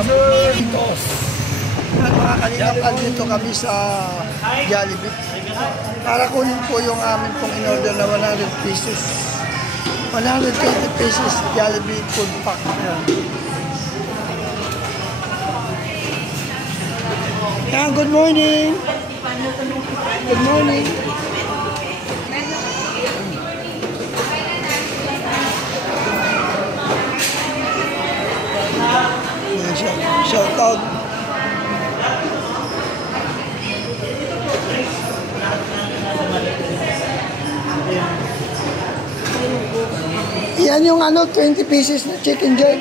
Tos. At mga kalingap, andito kami sa Jollibee. Para kunin po yung amin pong in-order na 100 pesos. 120 pesos Jollibee food pack. Yan, good morning. Good morning. Shout out. Yan yung 20 pieces na chicken joy.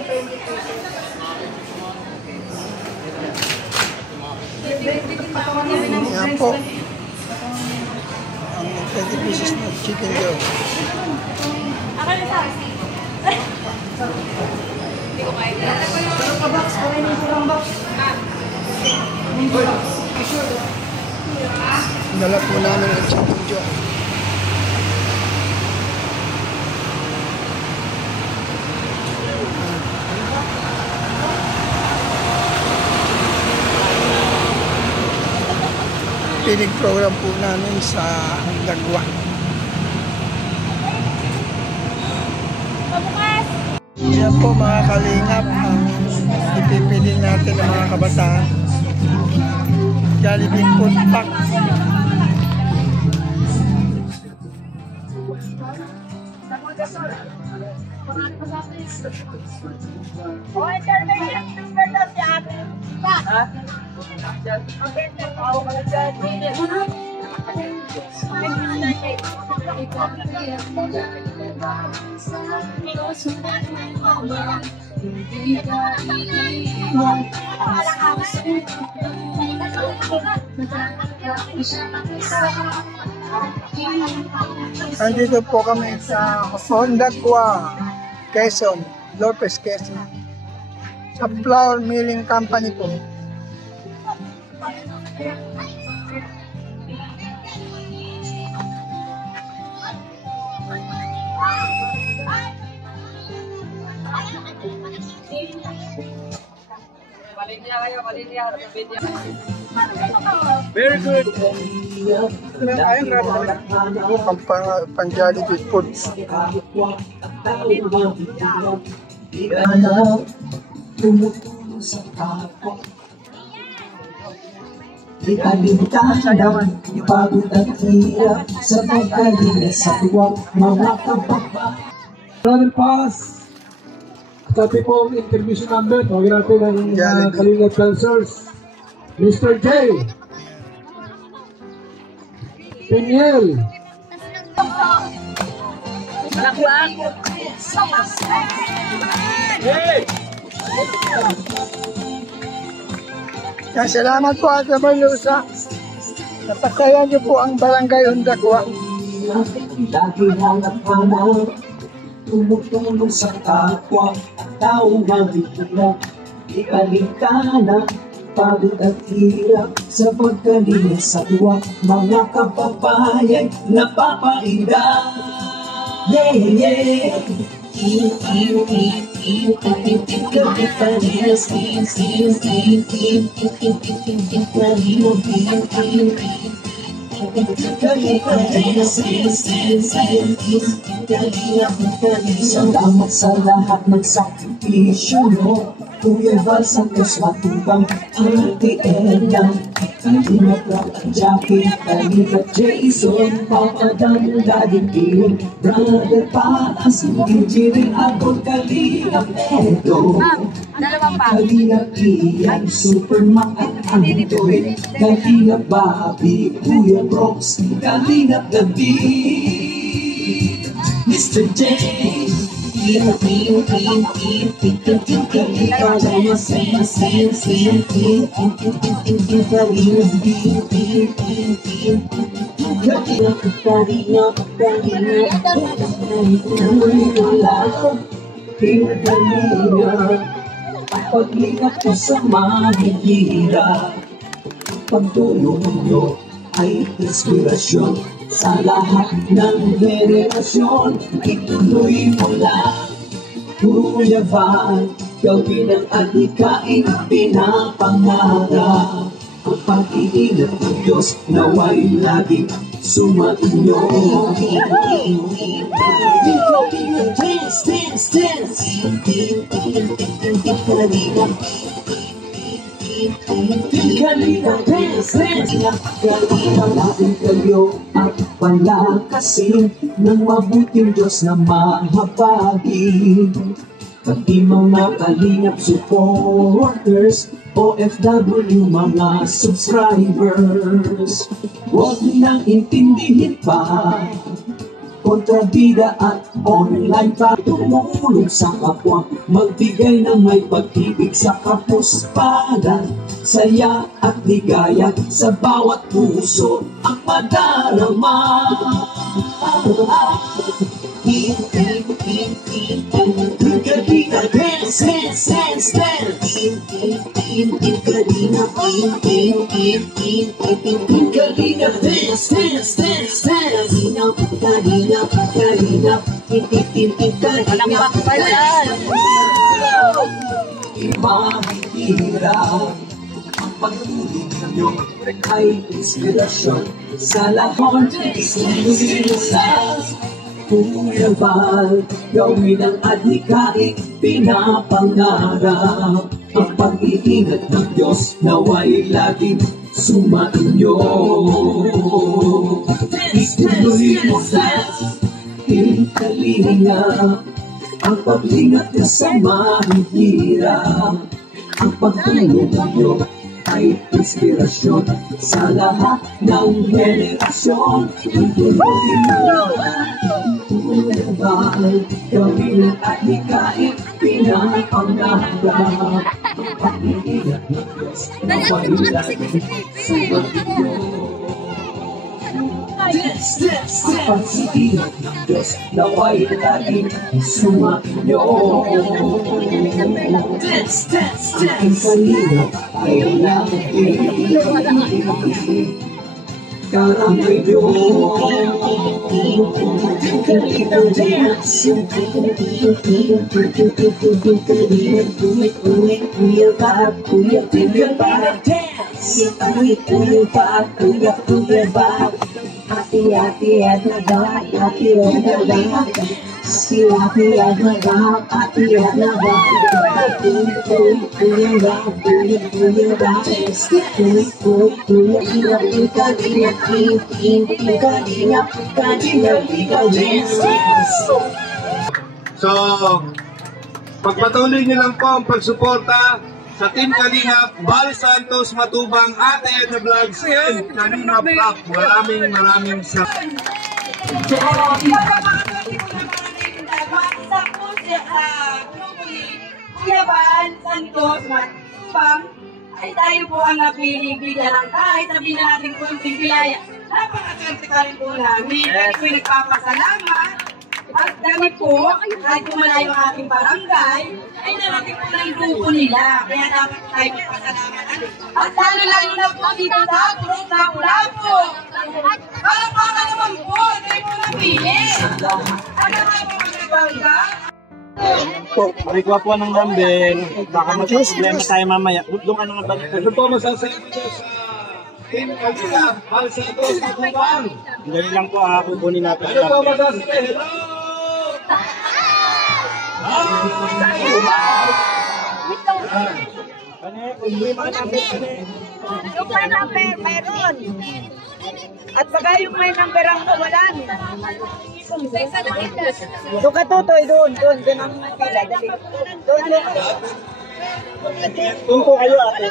Yan po. Ang 20 pieces na chicken joy. Ako na sa hindi ko kain. Sarap ka box. Kawin yung surang box. Dala po namin ang chicken joy. Pinig program po namin sa Dagwa. Yan po mga kalingap ang ipipili natin ng mga kabataan. Jollibee food pack. Andito po kami sa Dagwa, Quezon, Lopez, Quezon. Sa flour milling company po. Very good. Pang-Jollibee food. Di kalimtahan, ipagod at hirap sa pagkalinga sa tuwang mga kababa. Brother Paz, sabi po ang intermission number, tawagin natin ang Kalingap Dancers. Mr. J. Piniel. Hey! Salamat po at Malusa. Napasayan niyo po ang barangay Dagwa. Lagi hanap-hanap, tumutulong sa kapwa, taong mahihirap. Di kalimtahan, pagod at hirap sa pagkalinga sa tuwa, mga kababayan napapainda. Yeah, yeah. Salamat sa lahat ng sakripisyo mo, Kuya Val Santos Matubang, Ate Edna, Kalingap Rock at Jackie, Kalingap Jason, Papa Dan, Daddy Bill, Brother Paas, DJ rin ako, Kalingap Edo, Kalingap Ian, Superman at Antoy, Kalingap Bobby, Kuya Brooks, Kalingap David, Mr. J. Paglingat ko sa mahihirap, pagtulong nyo ay inspirasyon sa lahat ng henerasyon. Ituloy mo lang, Kuya Val, gawin ang adhikain pinapangarap. Ang pag-iingat ng Diyos nawa'y laging sumainyo. Dance, dance, dance. Kalina, dance, dance. Kalina natin kayo at palakasin ng mabuting Diyos na mahabagin. Pati mga kalingap supporters, OFW mga subscribers, huwag nang intindihin pa kontrabida at online pa. Tumulong sa kapwa, magbigay ng may pag-ibig sa kapuspadan, saya at ligaya sa bawat puso ang madarama. Kalina, dance, dance, dance, dance. Kalina, Kalina, dance, dance, dance, dance. Kalina, Kalina, Kalina, Imahihirap ang pagtulong ninyo ay inspirasyon sa lahat ng isinusilas. Kuya Val, gawin ang adhikain pinapangarap. Ang pag-iingat ng Diyos nawa'y laging sumainyo. Ituloy mo sa kalinga ang pag-ingat niya sa mahihirap. Ang pagtulong ninyo ay inspirasyon sa lahat ng henerasyon. Ituloy mo gawin ang adhikain pinapangarap. Ang pag-iingat ng Diyos nawa'y laging sumainyo. Dance, dance, dance. Ang pag-iingat ng Diyos nawa'y laging sumainyo. Dance, dance, dance. Ang kalingap ay laging karangayo. Kalina, dance. Kuya Val, Kuya Val, dance. Kuya Val. Hati-hati adagak, hati-hati adagak. Hati-hati adagak, hati-hati adagak. Kuya Val, Kuya Val. So, pagpatuloy niyo lang po ang pagsuporta sa Team Kalingap, Val Santos Matubang, Ate Edna Vlogs, and Kalingap Rock. Maraming salamat. Kuya Val Santos Matubang, ay tayo po ang napili bigyan ng kahit sabihin na natin kunting bilaya. Napakaswerte ka rin po namin. Kaya po'y nagpapasalamat. At kami po, kahit kumalayo ang ating barangay, ay narating po ng grupo nila. Kaya dapat tayo magpasalamat. At lalo-lalo na po dito sa Purong Lapu-Lapu. Palakpakan naman po, tayo po napili. Ano kayo po magkakauga? Marikuha po ng dumbbell. Baka mag-problema tayo mamaya. Doon ka na nga balik. Ano po masasabi niyo sa Team Kalingap, Val Santos Matubang? Dali lang po, kukunin natin. Ano po masasabi? Yung may number, mayroon. At baka yung may number ang kawalan. Doon ka tutoy, doon ang pila. Doon. Doon po kayo, ate.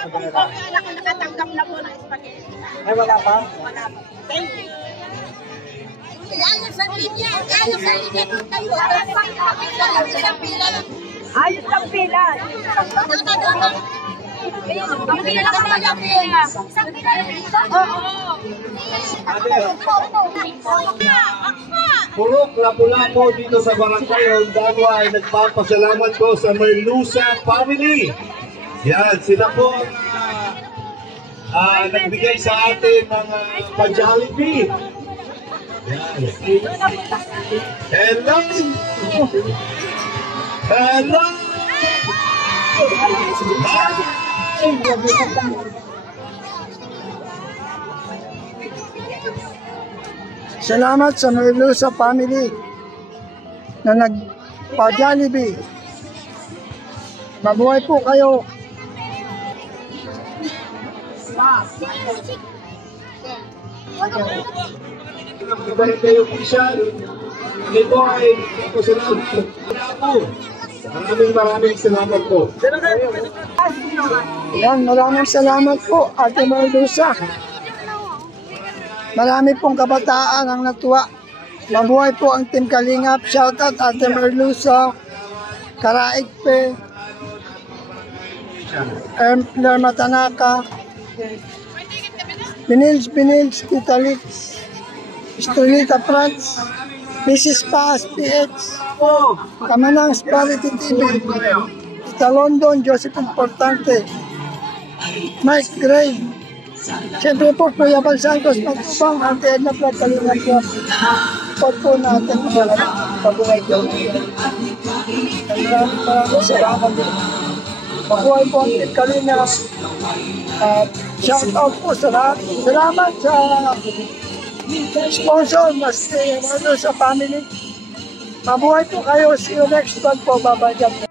Nakatanggap na po ng spaghetti. Ay, wala pa? Wala po. Thank you. Ayos ang linya doon tayo. Ayos ang pila. Ayos ang pila. Ang pila lang naman ang pila. Isang pila lang dito? Oo. Purok Lapu-Lapu dito sa Barangay Hondanwa ay nagpapasalamat ko sa Merlusa family. Yan, sila po ang nagbigay sa atin ng pa-Jollibee. Yan. Hello! Hello! Salamat sa Merluza family na nagpa-Jollibee. Mabuhay po kayo. Barangay official. Ito ay kasunod. Maraming salamat po. Yan, maraming salamat po, Ate Merluza. Marami pong kabataan ang natuwa. Mabuhay po ang Team Kalingap. Shoutout Ate Merluza, Karaikpe, Lerma Tanaka, Binils, Tita Litz, Estrelita Franz, Mrs. Paz, PH, Kamanang Sparity TV, Tita London, Joseph Importante, Mike Gray, siyempre po, Kuya Bal Santos, Matubang, Ate Edna Plat, Kalingap po. Pag po natin, pabuhay ko. Maraming salamat po. Mabuhay po ang Team Kalingap. At shout out po sa lahat. Salamat sa sponsor na si Merluza family. Mabuhay po kayo. See you next month po. Babalik po.